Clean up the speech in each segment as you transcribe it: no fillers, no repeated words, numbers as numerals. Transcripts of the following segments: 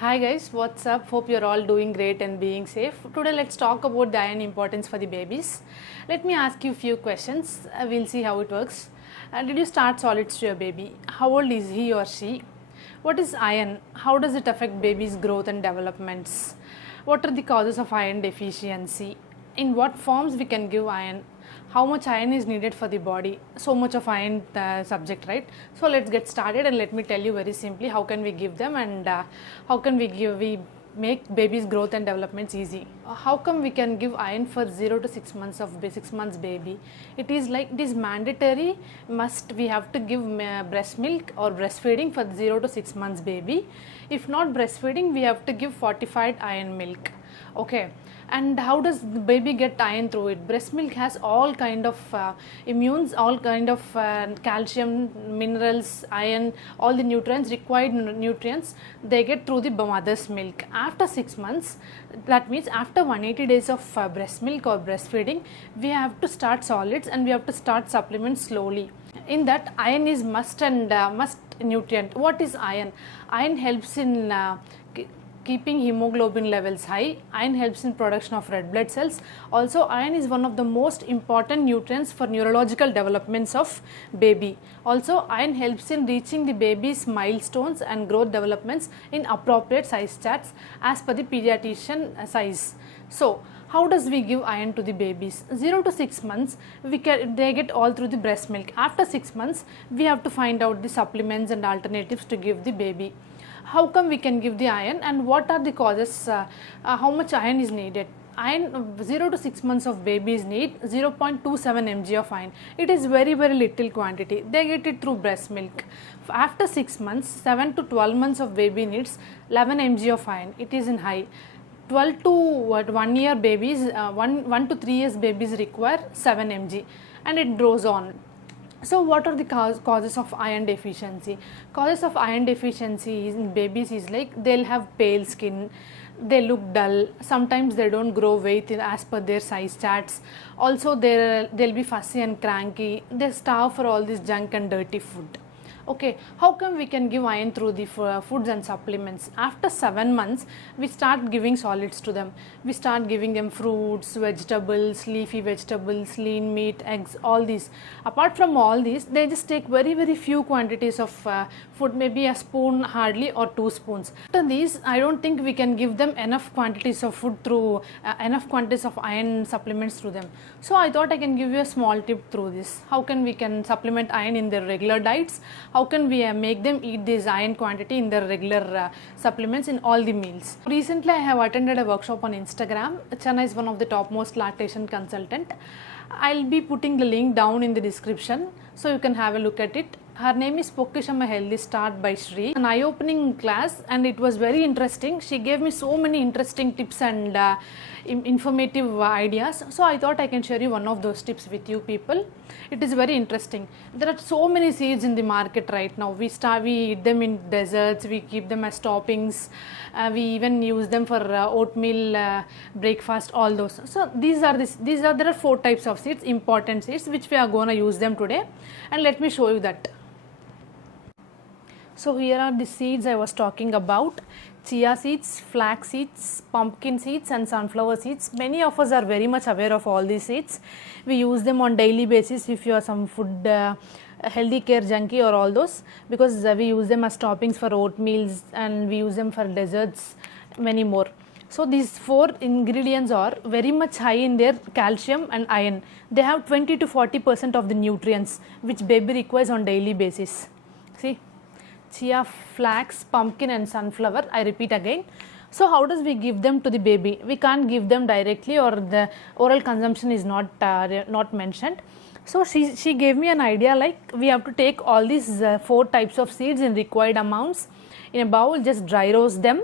Hi guys, what's up? Hope you're all doing great and being safe. Today let's talk about the iron importance for the babies. Let me ask you a few questions. We'll see how it works. Did you start solids to your baby? How old is he or she? What is iron? How does it affect baby's growth and developments? What are the causes of iron deficiency? In what forms we can give iron? How much iron is needed for the body? So much of iron subject, right? So let's get started and let me tell you very simply how can we give them and how can we make baby's growth and developments easy. How come we can give iron for 0 to 6 months of 6 months baby? It is mandatory, must we have to give breast milk or breastfeeding for 0 to 6 months baby. If not breastfeeding, we have to give fortified iron milk. Okay, and how does the baby get iron through it? Breast milk has all kind of immunes, all kind of calcium, minerals, iron, all the nutrients, required nutrients they get through the mother's milk. After 6 months, that means after 180 days of breast milk or breastfeeding, we have to start solids and we have to start supplements slowly. In that, iron is must and must nutrient. What is iron? Iron helps in keeping hemoglobin levels high. Iron helps in production of red blood cells. Also, iron is one of the most important nutrients for neurological developments of baby. Also, iron helps in reaching the baby's milestones and growth developments in appropriate size charts as per the pediatrician size. So, how does we give iron to the babies? 0 to 6 months, they get all through the breast milk. After 6 months, we have to find out the supplements and alternatives to give the baby. How come we can give the iron and what are the causes, how much iron is needed? Iron, 0 to 6 months of babies need 0.27 mg of iron. It is very little quantity. They get it through breast milk. After 6 months, 7 to 12 months of baby needs 11 mg of iron. It is in high. 12 to 1 year babies, 1 to 3 years babies require 7 mg and it grows on. So what are the causes of iron deficiency? Causes of iron deficiency in babies is like they'll have pale skin, they look dull, sometimes they don't grow weight as per their size charts. Also they'll be fussy and cranky, they starve for all this junk and dirty food. Okay, how come we can give iron through the foods and supplements? After 7 months, we start giving solids to them. We start giving them fruits, vegetables, leafy vegetables, lean meat, eggs, all these. Apart from all these, they just take very few quantities of food, maybe a spoon hardly or 2 spoons. After these, I don't think we can give them enough quantities of food through, enough quantities of iron supplements through them. So I thought I can give you a small tip through this. How can we can supplement iron in their regular diets? How can we make them eat this iron quantity in their regular supplements in all the meals? Recently, I have attended a workshop on Instagram. Chana is one of the topmost lactation consultant. I'll be putting the link down in the description so you can have a look at it. Her name is Pokisham A Healthy Start by Shri. An eye-opening class and it was very interesting. She gave me so many interesting tips and informative ideas. So I thought I can share you one of those tips with you people. It is very interesting. There are so many seeds in the market right now. We eat them in desserts, we keep them as toppings, we even use them for oatmeal breakfast, all those. So there are 4 types of seeds, important seeds, which we are going to use them today, and let me show you that. So here are the seeds I was talking about: chia seeds, flax seeds, pumpkin seeds and sunflower seeds. Many of us are very much aware of all these seeds. We use them on daily basis if you are some food healthy care junkie or all those, because we use them as toppings for oatmeals and we use them for desserts, many more. So these 4 ingredients are very much high in their calcium and iron. They have 20 to 40% of the nutrients which baby requires on daily basis. See, chia, flax, pumpkin and sunflower. I repeat again. So how does we give them to the baby? We can't give them directly, or the oral consumption is not mentioned. So she gave me an idea, like we have to take all these 4 types of seeds in required amounts in a bowl, just dry roast them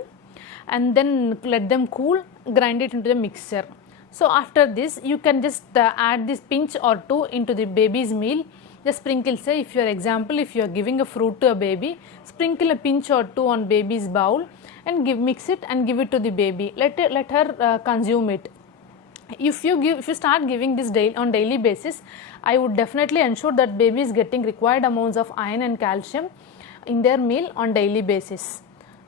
and then let them cool, grind it into the mixture. So after this, you can just add this pinch or 2 into the baby's meal. Just sprinkle, say if you are giving a fruit to a baby, sprinkle a pinch or 2 on baby's bowl and mix it and give it to the baby. Let her consume it. If you start giving this on daily basis, I would definitely ensure that baby is getting required amounts of iron and calcium in their meal on daily basis.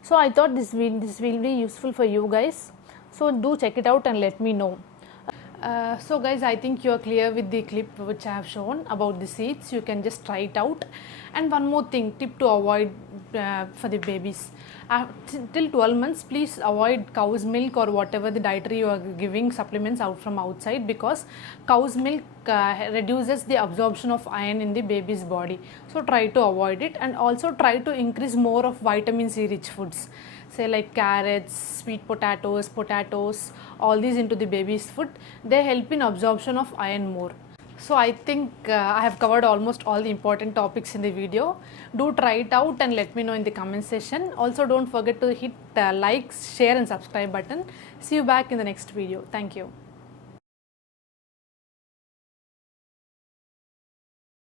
So I thought this will be useful for you guys. So do check it out and let me know. So guys, I think you are clear with the clip which I have shown about the seeds. You can just try it out. And one more thing, tip to avoid for the babies. Till 12 months, please avoid cow's milk or whatever the dietary you are giving supplements out from outside, because cow's milk reduces the absorption of iron in the baby's body. So try to avoid it, and also try to increase more of vitamin C rich foods, say like carrots, sweet potatoes, all these into the baby's food. They help in absorption of iron more. So I think I have covered almost all the important topics in the video. Do try it out and let me know in the comment section. Also don't forget to hit like, share and subscribe button. See you back in the next video. Thank you.